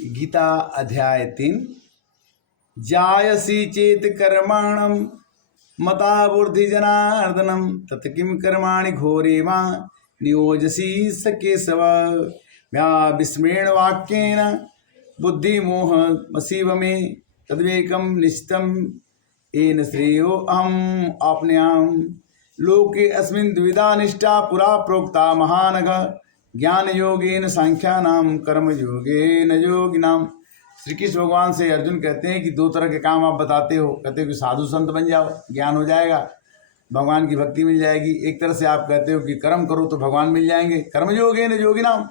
गीता अध्याय 3। जायसी चेत कर्माणं मता बुद्धि जनार्दनम तत् किम कर्माणि घोरे मा नियोजसी स केशव। व्या विस्मृण वाक्येन बुद्धिमोह मसीव मे तद्वेकं निश्चितं येन श्रेयो अहम् आपनुयाम्। लोके अस्मिन् द्विविधा निष्ठा पुरा प्रोक्ता महानघ ज्ञान योगेन सांख्यानाम कर्म योगेन योगिनाम। श्री कृष्ण भगवान से अर्जुन कहते हैं कि दो तरह के काम आप बताते हो। कहते हो कि साधु संत बन जाओ, ज्ञान हो जाएगा, भगवान की भक्ति मिल जाएगी। एक तरह से आप कहते हो कि कर्म करो तो भगवान मिल जाएंगे। कर्म योगेन योगिनाम,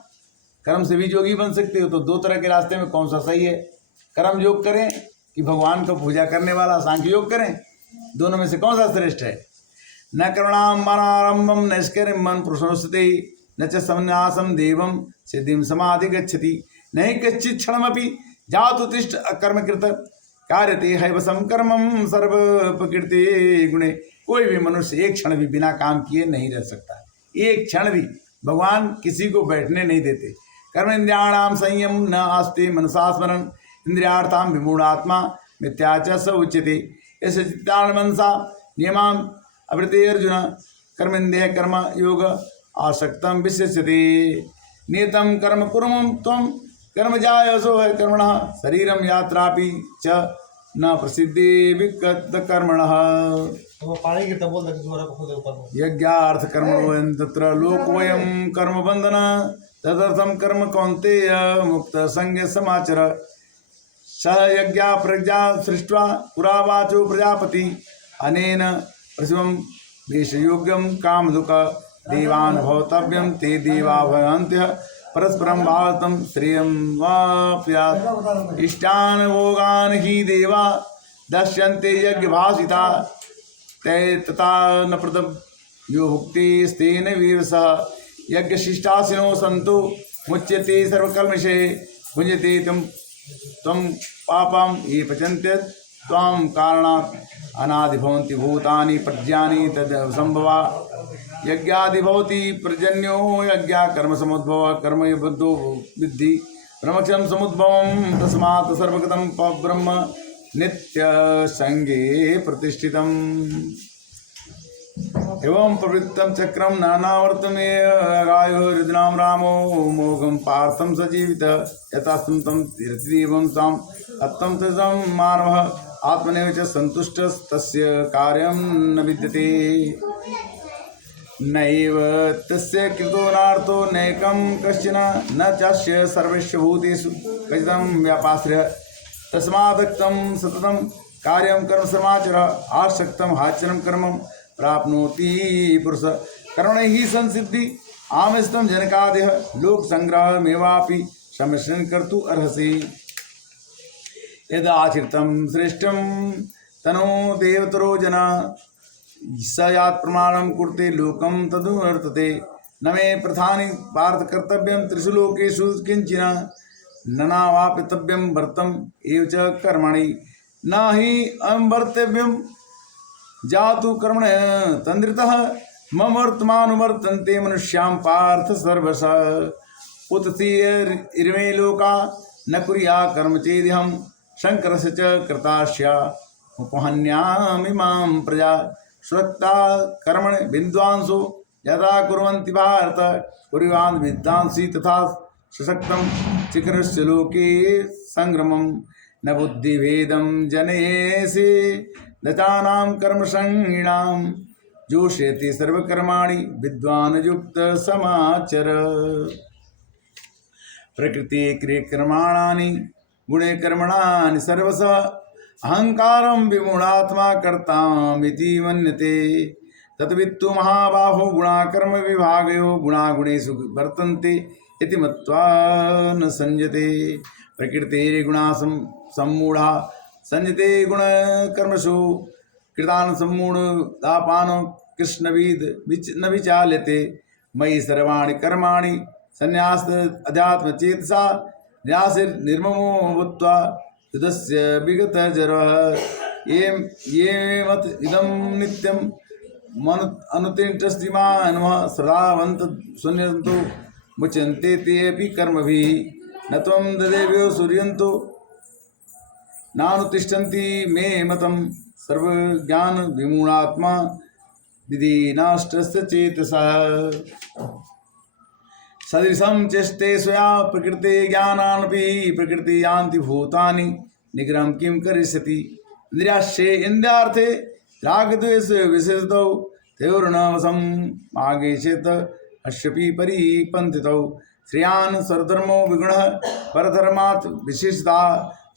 कर्म से भी योगी बन सकते हो। तो दो तरह के रास्ते में कौन सा सही है? कर्म योग करें कि भगवान को पूजा करने वाला सांख्य योग करें? दोनों में से कौन सा श्रेष्ठ है? न कर्मणाम मनारंभम नैष्कर्म मन पुरुषोस्ते न च संन्यासम देवम सिद्धिम समाधि गच्छति नहीं कच्चित क्षणमपि जातुतिष्ठ अकर्मकृत कार्यते हैवसम कर्मम सर्व प्रकृति गुणे। कोई भी मनुष्य एक क्षण भी बिना काम किए नहीं रह सकता। एक क्षण भी भगवान किसी को बैठने नहीं देते। कर्म इंद्रियाणाम संयम न आस्ते मनसा स्मरण इंद्रियार्थाम विमूढ़ात्मा मिथ्या च स उच्यते। ऐसे चित्तान मनसा नियमाम अवृते अर्जुन कर्मेन्द्रिय कर्म योग आसक्तम विशिष्यते। नियतम कर्म कुर्मं त्वं कर्म जायसो है कर्मणः शरीरम यात्रापि च न प्रसिद्धि विकत कर्मणः। यज्ञार्थ कर्मणो तत्र लोकवयं कर्म बंधन तदर्थम कर्म कौन्तेय मुक्त संग समाचर। सह यज्ञा प्रज्ञा सृष्ट्वा पुरा वाचो प्रजापति अनेन प्रसिवं वेशयोग्यं कामधुक देवान् भवतव्यं ते देवा भवन्त्यः परस्परं भावतं श्रियं वाप्यात्। इष्टान् भोगान् हि देवा दश्यन्ते यज्ञभासिता ते तथा न प्रदं यो भुक्तिस्तेन वीरसः। यज्ञशिष्टासिनो सन्तो मुच्यते सर्वकल्मषे भुञ्जते त्वं पापं ये पचन्ते त्वां कारणात् अनादि भवन्ति भूतानि पर्यानि तद् संभवा। यज्ञादि भवति पर्जन्यो यज्ञा कर्म समुद्भव कर्म बुद्धो विद्धि ब्रह्मक्षरं समुद्भवं तस्मात् सर्वगतं ब्रह्म नित्य संगे प्रतिष्ठितम्। एवं प्रवृत्तं चक्रं नानावर्तमेय गायो रुद्रां रामो मोघं पार्थं सजीवित यथास्तं तं तीर्थदेवं तां अत्तं तजं मानवः आत्मनेव च सन्तुष्टस्तस्य कार्यं न विद्यते। नैव तस्य कृतो नार्थो नैकं कश्चन न चास्य सर्वेषु भूतेषु कथितं व्यापाश्रयः। तस्मादक्तं सततं कार्यं कर्म समाचर आसक्तं हाचरं कर्म प्राप्नोति पुरुष कर्मणैः संसिद्धि आमस्तं जनकादयः लोक संग्रहमेवापि सम्मिश्रण कर्तु अर्हसि। यदाचरितं श्रेष्ठं तनो देवतरो जना स यात् प्रमाणं कुरुते लोकं तदनुवर्तते। न मे प्रधानि पार्थ कर्तव्यं त्रिषु लोकेषु किंचिन ननावापितव्यं वर्तम् एव च कर्मणि न हि अवर्तव्यं जातु कर्मण तन्द्रितः मम वर्तमानुवर्तन्ते मनुष्यां पार्थ सर्वशः। उत्थिर्मे लोका न कुर्या कर्म चेदिहं शंकरस्य च कृतास्या उपहन्यामिमां प्रजा। स्वक्ता कर्मण विद्वांसो यदा कुर्वन्ति भारत कुर्यान् विद्वांसी तथा सशक्तं चिकरस्य लोके संग्रमं न बुद्धिभेदं जनयेसे दतानां कर्मसंगीणां जोष्यति सर्वकर्माणि विद्वान् युक्त समाचर। प्रकृति क्रियकर्माणानि गुणे कर्मणानि सर्वशः अहंकारं विमूढ़ात्मा कर्तामिति मन्यते। तद्वित्तु महाबाहो गुणाकर्म विभागयो गुणागुणेषु वर्तन्ते इति मत्वा न संजते। प्रकृतिर्गुणा सम्मूढ़ा संजते गुणकर्मसु कृतान् सम्मूढ़ापानो कृष्णविद न विचाल्यते। मयि सर्वाणि कर्माणि संन्यास अध्यात्मचेतसा न्यासिर्निर्ममो भूत्वा युद्धस्य विगत जरः। ये मत इदं नित्यं मन अनुतिष्ठस्तिमानवः श्रद्धावन्त शून्यन्तो मुच्यन्ते तेऽपि कर्मभिः न त्वं ददेव्यो सूर्यन्तो नानुतिष्ठन्ति मे मतं सर्वज्ञान विमूढात्मा विधिनाष्टस्य चेतसः सदृशं चेष्टे स्वया प्रकृते ज्ञानानपि प्रकृति यान्ति भूतानि निग्रहं किं करिष्यति इंद्रियाश्चे इंद्रियार्थे रागद्वेष विशेषतौ तयोर्नवसं आगेषेत अश्यपि परिपन्थितौ श्रेयान् सर्वधर्मो विगुणः परधर्मात् विशिष्टता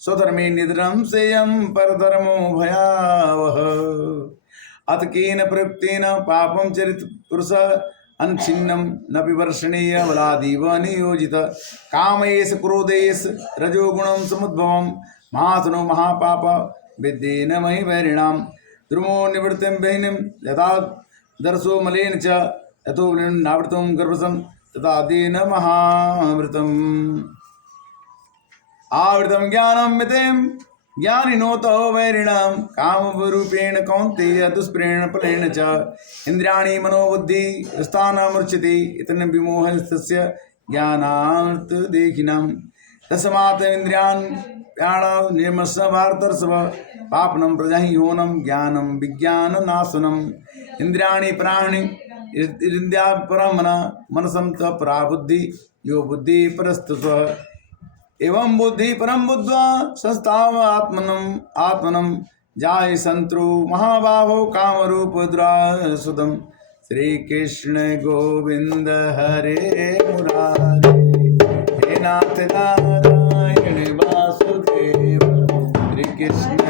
स्वधर्मे निधनं सेयं परधर्मो भयावह अत केन प्रयुक्तेन पापं चरित पुरुषः अनछिन्नं न विवर्षणीय बलादीव नियोजित कामयेश क्रोधेश रजोगुणं समुद्भवं महासनो महापाप विद्येन महि वैरिणां द्रुमो निवृत्तिं बहिनीं यथा दर्शो मलेन च यथो नावृतं गर्भसं तथा देन महामृतम् आवृतं ज्ञानं मितें ज्ञानिनोतो वैरिणां कामरूपेण कौन्तेय दुष्प्रेण फलेन च इन्द्रियाणि मनोबुद्धि स्थानमुच्यते इतन विमोहस्तस्य ज्ञानात् देखिनां तस्मात् इन्द्रियान् प्राणान् निर्मस्य भारतर्षभ पापनं प्रजाहि होनं ज्ञानं विज्ञाननाशनम् इन्द्रियाणि प्राणि इन्द्रिया परमन मनसं च पराबुद्धि यो बुद्धि परस्तुतः एवं बुद्धि परम बुद्ध्वा संस्थाव आत्मनं जाय संतु महाबाहो कामरूपद्रासुदं श्री कृष्ण गोविंद हरे मुरारे हे नाथ नारायण वासुदेव श्री कृष्ण